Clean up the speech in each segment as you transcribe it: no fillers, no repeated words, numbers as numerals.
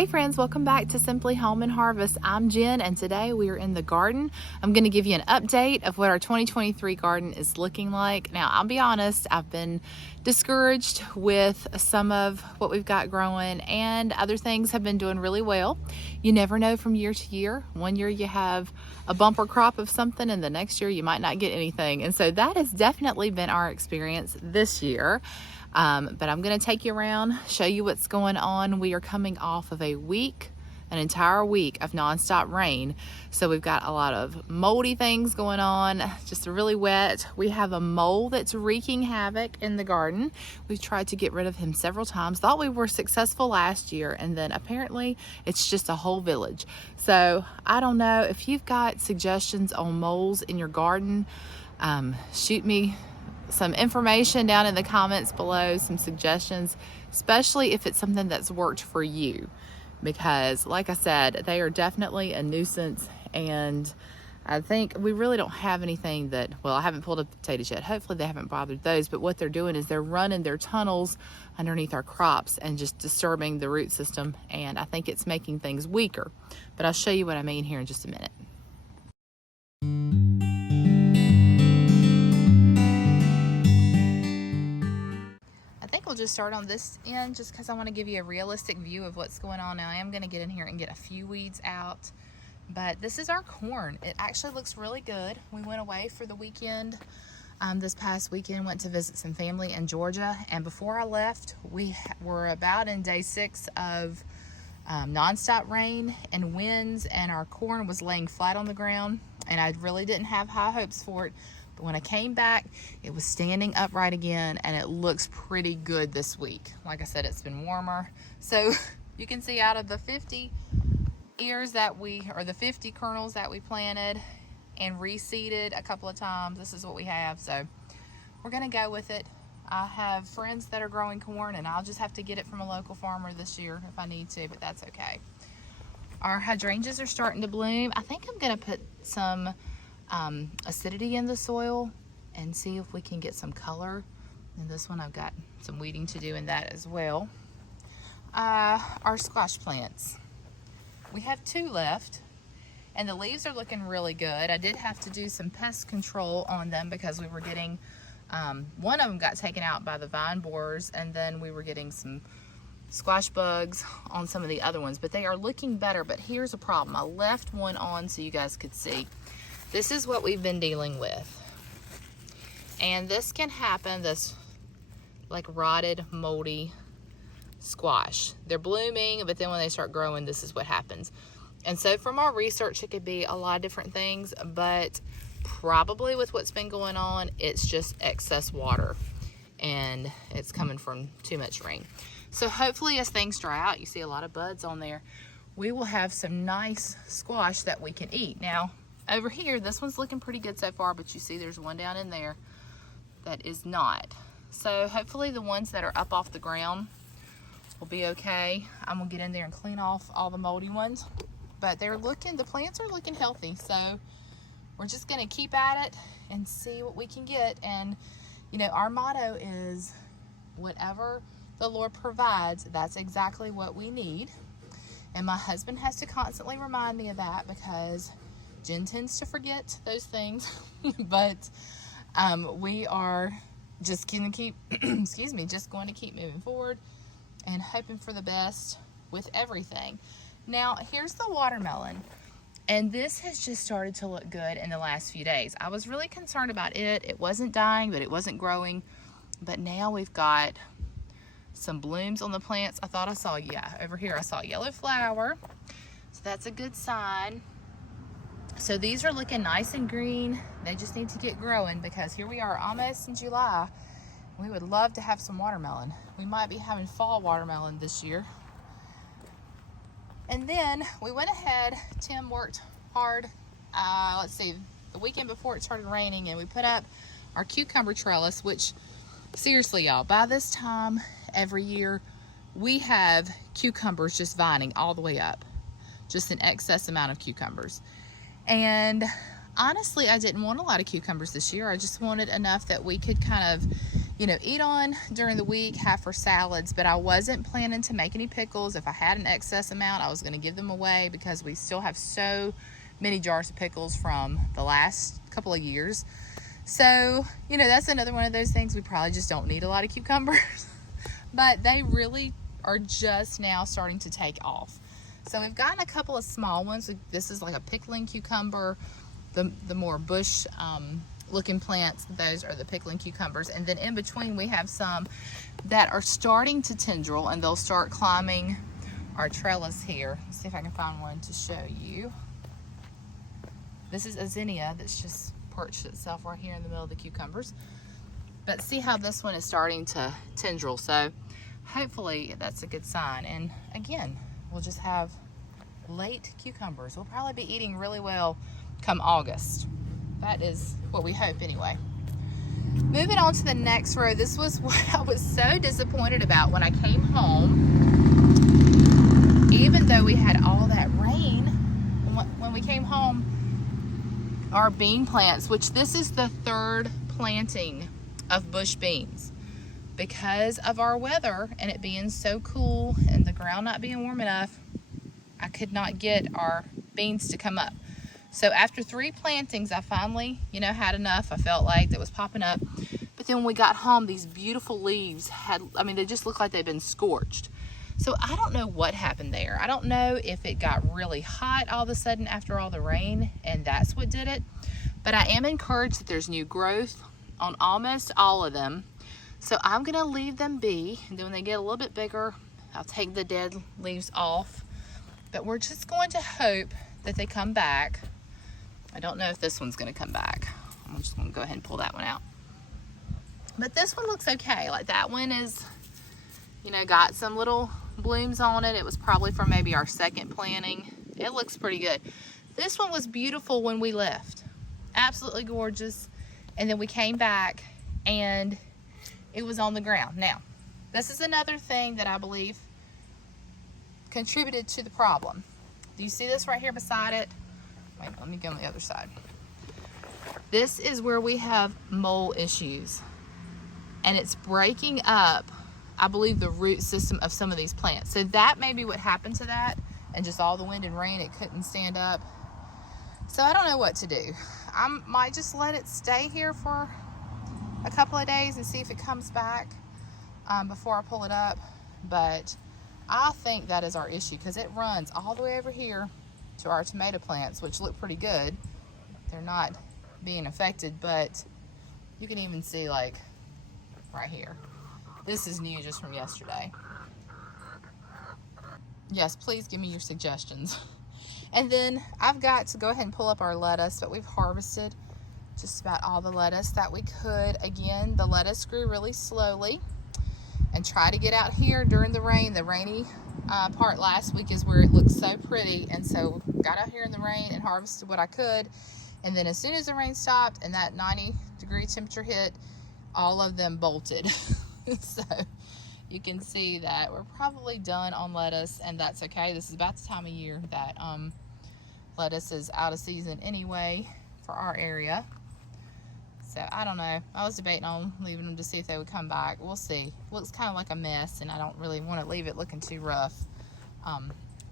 Hey friends, welcome back to Simply Home and Harvest. I'm Jen and today we are in the garden. I'm going to give you an update of what our 2023 garden is looking like. Now, I'll be honest, I've been discouraged with some of what we've got growing and other things have been doing really well. You never know from year to year. One year you have a bumper crop of something and the next year you might not get anything. And so that has definitely been our experience this year. But I'm going to take you around, show you what's going on. We are coming off of an entire week of nonstop rain. So we've got a lot of moldy things going on, just really wet. We have a mole that's wreaking havoc in the garden. We've tried to get rid of him several times, thought we were successful last year, and then apparently it's just a whole village. So I don't know if you've got suggestions on moles in your garden. Shoot me some information down in the comments below, some suggestions, especially if it's something that's worked for you, because like I said, they are definitely a nuisance. And I think we really don't have anything that, well, I haven't pulled up the potatoes yet, hopefully they haven't bothered those, but what they're doing is they're running their tunnels underneath our crops and just disturbing the root system, and I think it's making things weaker. But I'll show you what I mean here in just a minute. I think we'll just start on this end just because I want to give you a realistic view of what's going on. Now I am going to get in here and get a few weeds out, but this is our corn. It actually looks really good. We went away for the weekend this past weekend, went to visit some family in Georgia, and before I left we were about in day 6 of nonstop rain and winds, and our corn was laying flat on the ground, and I really didn't have high hopes for it. When I came back, it was standing upright again, and it looks pretty good this week. Like I said, it's been warmer. So you can see out of the 50 ears that the 50 kernels that we planted and reseeded a couple of times, this is what we have. So we're gonna go with it. I have friends that are growing corn, and I'll just have to get it from a local farmer this year if I need to, but that's okay. Our hydrangeas are starting to bloom. I think I'm gonna put some acidity in the soil and see if we can get some color. And this one I've got some weeding to do in that as well. Our squash plants, we have 2 left and the leaves are looking really good. I did have to do some pest control on them because we were getting one of them got taken out by the vine borers, and then we were getting some squash bugs on some of the other ones, but they are looking better. But here's a problem. I left one on so you guys could see. This is what we've been dealing with. And this can happen, this like rotted, moldy squash. They're blooming, but then when they start growing, this is what happens. And so from our research, it could be a lot of different things, but probably with what's been going on, it's just excess water and it's coming from too much rain. So hopefully as things dry out, you see a lot of buds on there, we will have some nice squash that we can eat. Now, over here, this one's looking pretty good so far, but you see there's one down in there that is not. So hopefully the ones that are up off the ground will be okay. I'm gonna get in there and clean off all the moldy ones, but the plants are looking healthy. So we're just gonna keep at it and see what we can get. And you know, our motto is whatever the Lord provides, that's exactly what we need. And my husband has to constantly remind me of that because Jen tends to forget those things. But we are just going to keep, just going to keep moving forward and hoping for the best with everything. Now, here's the watermelon. And this has just started to look good in the last few days. I was really concerned about it. It wasn't dying, but it wasn't growing. But now we've got some blooms on the plants. I thought I saw, over here I saw yellow flower. So that's a good sign. So these are looking nice and green. They just need to get growing because here we are almost in July. We would love to have some watermelon. We might be having fall watermelon this year. And then we went ahead, Tim worked hard, let's see, the weekend before it started raining, and we put up our cucumber trellis, which seriously y'all, by this time every year, we have cucumbers just vining all the way up. Just an excess amount of cucumbers. And honestly, I didn't want a lot of cucumbers this year. I just wanted enough that we could kind of you know, eat on during the week, have for salads, but I wasn't planning to make any pickles. If I had an excess amount, I was going to give them away because we still have so many jars of pickles from the last couple of years. So, you know, that's another one of those things. We probably just don't need a lot of cucumbers, but they really are just now starting to take off. So we've gotten a couple of small ones. This is like a pickling cucumber. The more bush looking plants, those are the pickling cucumbers. And then in between we have some that are starting to tendril, and they'll start climbing our trellis here. Let's see if I can find one to show you. This is a zinnia that's just perched itself right here in the middle of the cucumbers. But see how this one is starting to tendril. So hopefully that's a good sign. And again, we'll just have late cucumbers. We'll probably be eating really well come August. That is what we hope anyway. Moving on to the next row. This was what I was so disappointed about when I came home. Even though we had all that rain, when we came home, our bean plants, which this is the third planting of bush beans, because of our weather and it being so cool and the ground not being warm enough, I could not get our beans to come up. So after 3 plantings, I finally, you know, had enough. I felt like that was popping up. But then when we got home, these beautiful leaves had, I mean, they just look like they've been scorched. So I don't know what happened there. I don't know if it got really hot all of a sudden after all the rain and that's what did it. But I am encouraged that there's new growth on almost all of them. So I'm gonna leave them be. And then when they get a little bit bigger, I'll take the dead leaves off. But we're just going to hope that they come back. I don't know if this one's gonna come back. I'm just gonna go ahead and pull that one out. But this one looks okay. Like that one is, you know, got some little blooms on it. It was probably from maybe our second planting. It looks pretty good. This one was beautiful when we left. Absolutely gorgeous. And then we came back and it was on the ground. Now, this is another thing that I believe contributed to the problem. Do you see this right here beside it? Wait, let me go on the other side. This is where we have mole issues, and it's breaking up, I believe, the root system of some of these plants. So that may be what happened to that, and just all the wind and rain, it couldn't stand up. So I don't know what to do. I might just let it stay here for a couple of days and see if it comes back before I pull it up. But I think that is our issue, because it runs all the way over here to our tomato plants, which look pretty good. They're not being affected, but you can even see, like, right here. This is new just from yesterday. Yes, please give me your suggestions. And then I've got to go ahead and pull up our lettuce, but we've harvested just about all the lettuce that we could. Again, the lettuce grew really slowly, and try to get out here during the rain. The rainy part last week is where it looks so pretty, and so got out here in the rain and harvested what I could. And then as soon as the rain stopped and that 90-degree temperature hit, all of them bolted. So you can see that we're probably done on lettuce, and that's okay. This is about the time of year that lettuce is out of season anyway for our area. So I don't know. I was debating on leaving them to see if they would come back. We'll see. Looks kind of like a mess, and I don't really want to leave it looking too rough.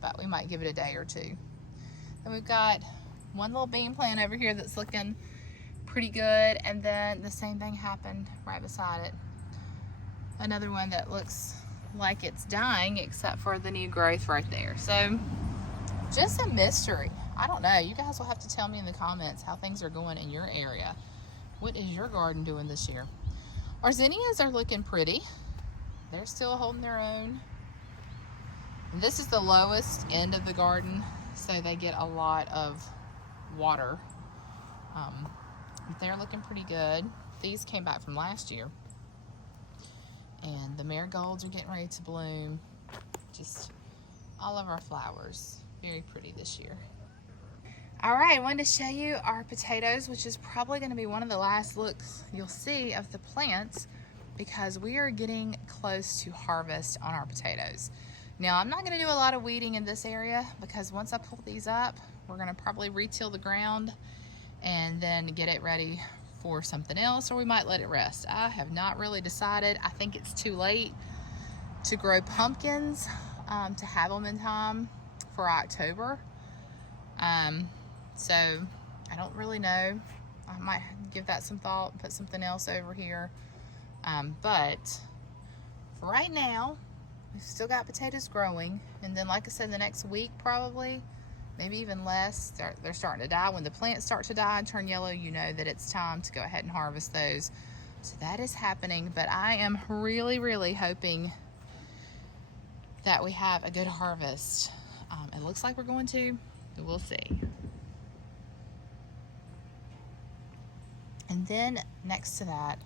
But we might give it a day or two. Then we've got one little bean plant over here that's looking pretty good, and then the same thing happened right beside it. Another one that looks like it's dying, except for the new growth right there. So just a mystery. I don't know. You guys will have to tell me in the comments how things are going in your area. What is your garden doing this year? Our zinnias are looking pretty. They're still holding their own. And this is the lowest end of the garden, so they get a lot of water. They're looking pretty good. These came back from last year. And the marigolds are getting ready to bloom. Just all of our flowers. Very pretty this year. All right, I wanted to show you our potatoes, which is probably going to be one of the last looks you'll see of the plants, because we are getting close to harvest on our potatoes. Now, I'm not going to do a lot of weeding in this area, because once I pull these up, we're going to probably re-till the ground and then get it ready for something else, or we might let it rest. I have not really decided. I think it's too late to grow pumpkins to have them in time for October. So I don't really know. I might give that some thought, put something else over here. But for right now, we've still got potatoes growing. And then, like I said, the next week probably, maybe even less, they're starting to die. When the plants start to die and turn yellow, you know that it's time to go ahead and harvest those. So that is happening, but I am really, really hoping that we have a good harvest. It looks like we're going to, but we'll see. And then next to that,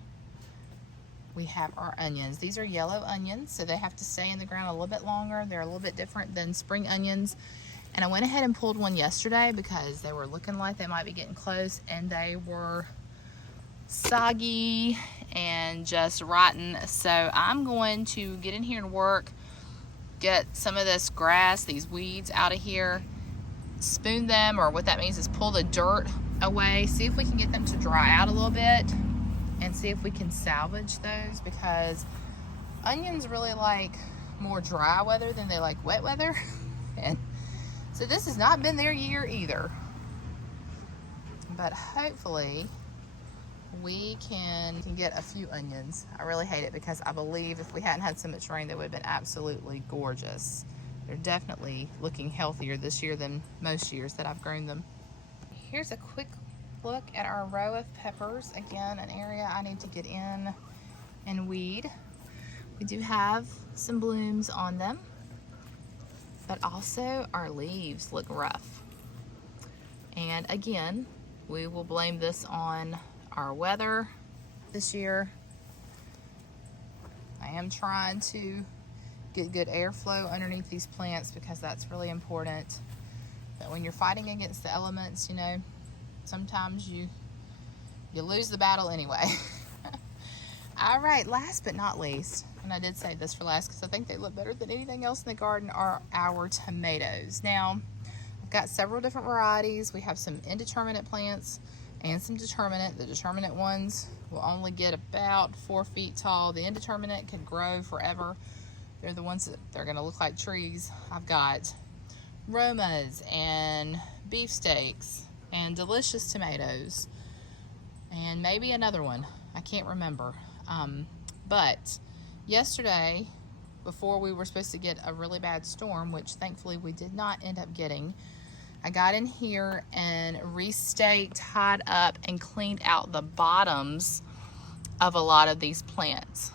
we have our onions. These are yellow onions, so they have to stay in the ground a little bit longer. They're a little bit different than spring onions. And I went ahead and pulled one yesterday because they were looking like they might be getting close, and they were soggy and just rotten. So I'm going to get in here and work, get some of this grass, these weeds out of here, spoon them, or what that means is pull the dirt away, see if we can get them to dry out a little bit, and see if we can salvage those, because onions really like more dry weather than they like wet weather. And so this has not been their year either, but hopefully we can get a few onions. I really hate it because I believe if we hadn't had so much rain, they would have been absolutely gorgeous. They're definitely looking healthier this year than most years that I've grown them. Here's a quick look at our row of peppers. Again, an area I need to get in and weed. We do have some blooms on them, but also our leaves look rough. And again, we will blame this on our weather this year. I am trying to get good airflow underneath these plants because that's really important. But when you're fighting against the elements, you know, sometimes you lose the battle anyway. All right, last but not least, and I did save this for last because I think they look better than anything else in the garden, are our tomatoes. Now, I've got several different varieties. We have some indeterminate plants and some determinate. The determinate ones will only get about 4 feet tall. The indeterminate can grow forever. They're the ones that they're gonna look like trees. I've got Romas and beefsteaks and delicious tomatoes and maybe another one. I can't remember. But yesterday, before we were supposed to get a really bad storm, which thankfully we did not end up getting, I got in here and restaked, tied up, and cleaned out the bottoms of a lot of these plants.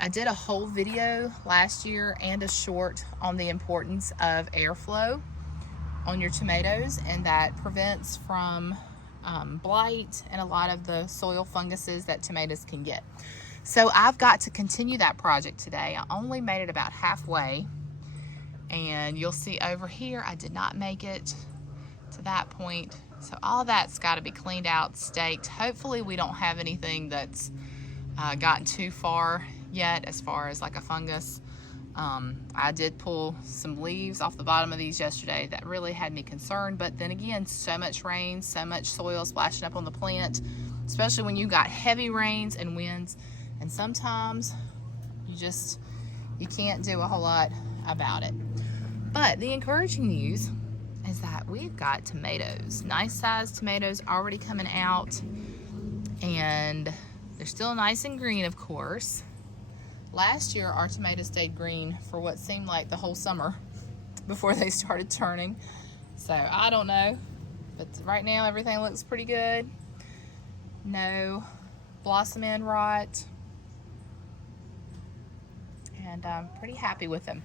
I did a whole video last year and a short on the importance of airflow on your tomatoes, and that prevents from blight and a lot of the soil funguses that tomatoes can get. So I've got to continue that project today. I only made it about halfway, and you'll see over here I did not make it to that point. So all that's got to be cleaned out, staked. Hopefully we don't have anything that's gotten too far yet as far as like a fungus. I did pull some leaves off the bottom of these yesterday that really had me concerned, but then again, so much rain, so much soil splashing up on the plant, especially when you got heavy rains and winds, and sometimes you can't do a whole lot about it. But the encouraging news is that we've got tomatoes, nice sized tomatoes already coming out, and they're still nice and green, of course. Last year, our tomatoes stayed green for what seemed like the whole summer before they started turning. So I don't know, but right now everything looks pretty good. No blossom end rot, and I'm pretty happy with them.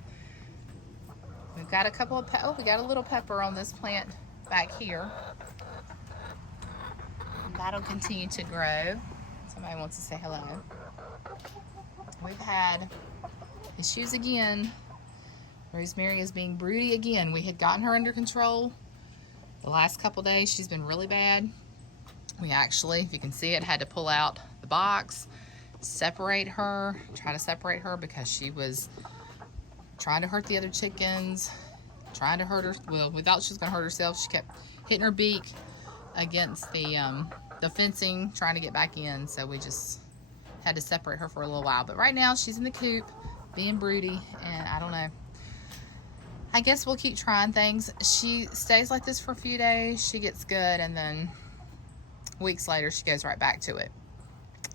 We've got a couple of, we got a little pepper on this plant back here. And that'll continue to grow. Somebody wants to say hello. We've had issues again. Rosemary is being broody again. We had gotten her under control. The last couple days she's been really bad. We actually, if you can see it, had to pull out the box, try to separate her because she was trying to hurt the other chickens, trying to hurt her. Well, we thought she was going to hurt herself. She kept hitting her beak against the the fencing trying to get back in, so we just had to separate her for a little while. But right now she's in the coop being broody, and I don't know. I guess we'll keep trying things. She stays like this for a few days, she gets good, and then weeks later she goes right back to it.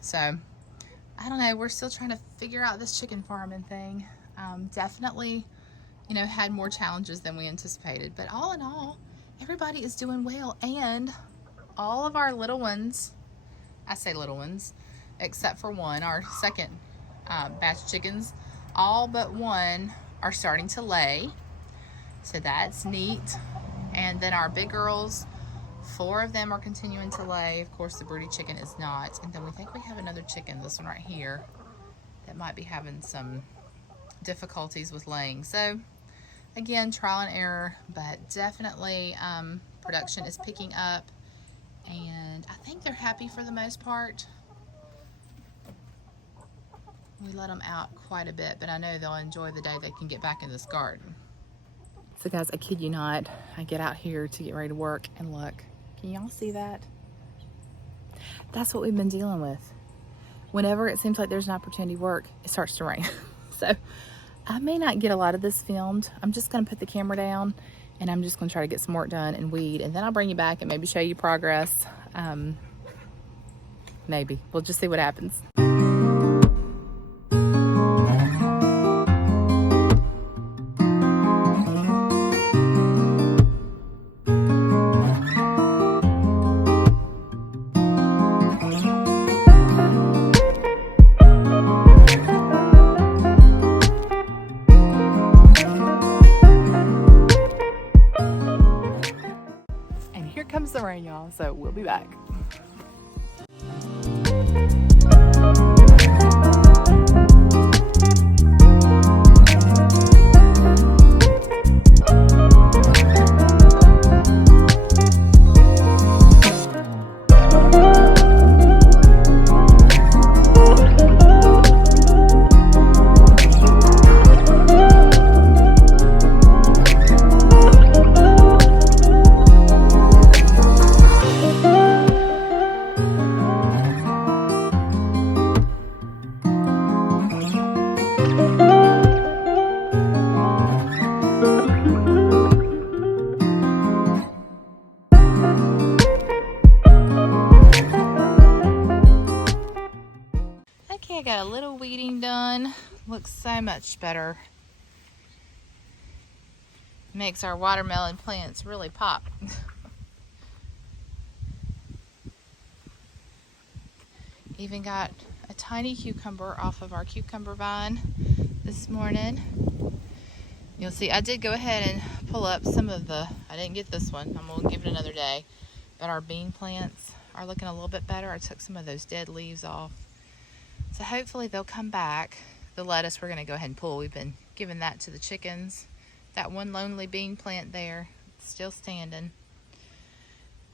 So I don't know, we're still trying to figure out this chicken farming thing. Definitely, you know, had more challenges than we anticipated, but all in all, everybody is doing well, and all of our little ones, I say little ones, except for one, our second batch of chickens, all but one are starting to lay, so that's neat. And then our big girls, 4 of them are continuing to lay. Of course, the broody chicken is not. And then we think we have another chicken, this one right here, that might be having some difficulties with laying. So again, trial and error, but definitely production is picking up, and I think they're happy for the most part. We let them out quite a bit, but I know they'll enjoy the day they can get back in this garden. So guys, I kid you not, I get out here to get ready to work, and look, can y'all see that? That's what we've been dealing with. Whenever it seems like there's an opportunity to work, it starts to rain. So I may not get a lot of this filmed. I'm just gonna put the camera down, and I'm just gonna try to get some work done and weed, and then I'll bring you back and maybe show you progress. Maybe, we'll just see what happens. Comes the rain, y'all, so we'll be back. Okay, I got a little weeding done. Looks so much better. Makes our watermelon plants really pop. Even got a tiny cucumber off of our cucumber vine this morning. You'll see I did go ahead and pull up some of the, I didn't get this one, I'm gonna give it another day, but our bean plants are looking a little bit better. I took some of those dead leaves off. So hopefully they'll come back. The lettuce we're gonna go ahead and pull. We've been giving that to the chickens. That one lonely bean plant there, still standing.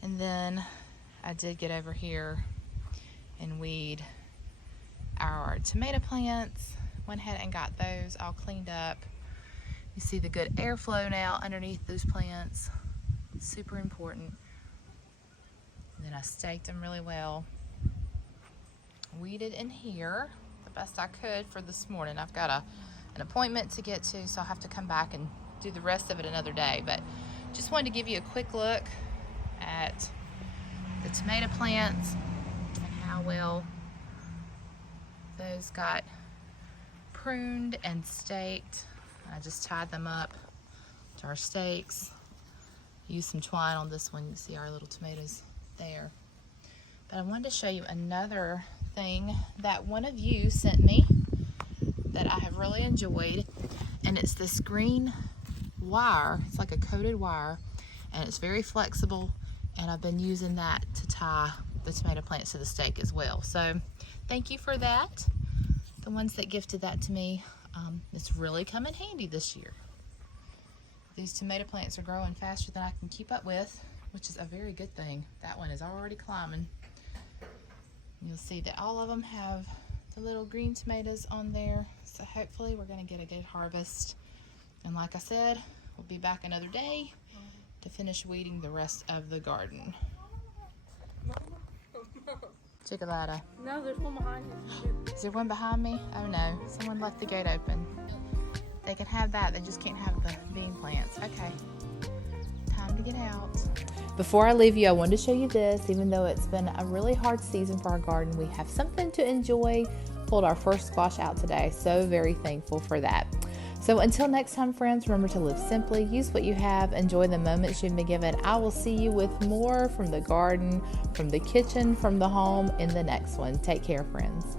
And then I did get over here and weed our tomato plants. Went ahead and got those all cleaned up. You see the good airflow now underneath those plants. It's super important. And then I staked them really well. Weeded in here the best I could for this morning. I've got an appointment to get to, so I'll have to come back and do the rest of it another day. But just wanted to give you a quick look at the tomato plants and how well those got pruned and staked. I just tied them up to our stakes. Used some twine on this one. You can see our little tomatoes there. But I wanted to show you another thing that one of you sent me that I have really enjoyed, and it's this green wire. It's like a coated wire, and it's very flexible, and I've been using that to tie the tomato plants to the stake as well. So thank you for that, the ones that gifted that to me. It's really come in handy this year. These tomato plants are growing faster than I can keep up with, which is a very good thing. That one is already climbing. You'll see that all of them have the little green tomatoes on there, so hopefully we're going to get a good harvest. And like I said, we'll be back another day to finish weeding the rest of the garden. Chickaletta. No, there's one behind you. Is there one behind me? Oh no, someone left the gate open. They can have that, they just can't have the bean plants. Okay, time to get out. Before I leave you, I wanted to show you this. Even though it's been a really hard season for our garden, we have something to enjoy. Pulled our first squash out today, so very thankful for that. So until next time, friends, remember to live simply, use what you have, enjoy the moments you've been given. I will see you with more from the garden, from the kitchen, from the home in the next one. Take care, friends.